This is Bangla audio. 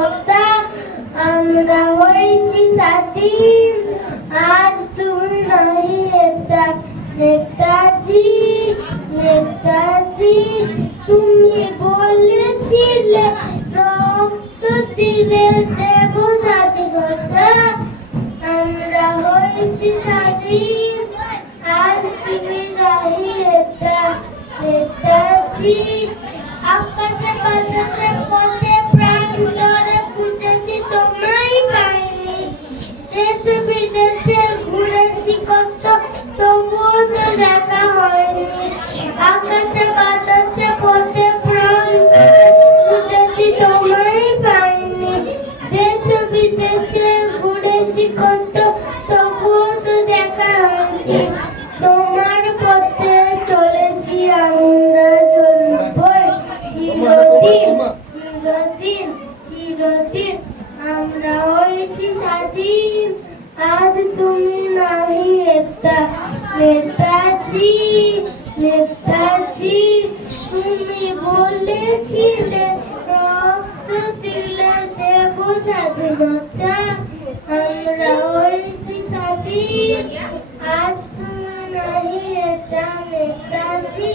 স্বাধীনতা, আমরা হয়েছি স্বাধীন, আজ তুমি নাই এটা। নেতাজি, নেতাজি, তুমি বলেছিলে রক্ত দিলে দেব স্বাধীনতা, আমরা হয়েছি স্বাধীন, আজ তুমি নাই এটা। নেতাজি, আকাশে বাতাসে পথে প্রাণ ধরে খুঁজেছি তোমায় পাইনি, দেশে বিদেশে ঘুরেছি কত তবুও তো দেখা হয়নি। আকাশে বাতাসে পথে প্রাণ ধরে খুঁজেছি তোমায় পাইনি, দেশে বিদেশে ঘুরেছি কত তবুও তো দেখা হয়নি। তোমার পথে চলেছি আমরা চলবই চিরদিন, চিরদিন, চিরদিন, আমরা হয়েছি স্বাধীন, আজ তুমি নাই এটা। নেতাজি, নেতাজি, তুমি বলেছিলে রক্ত দিলে দেব স্বাধীনতা, আমরা হয়েছি স্বাধীন, আজ তুমি নাই এটা। নেতাজি।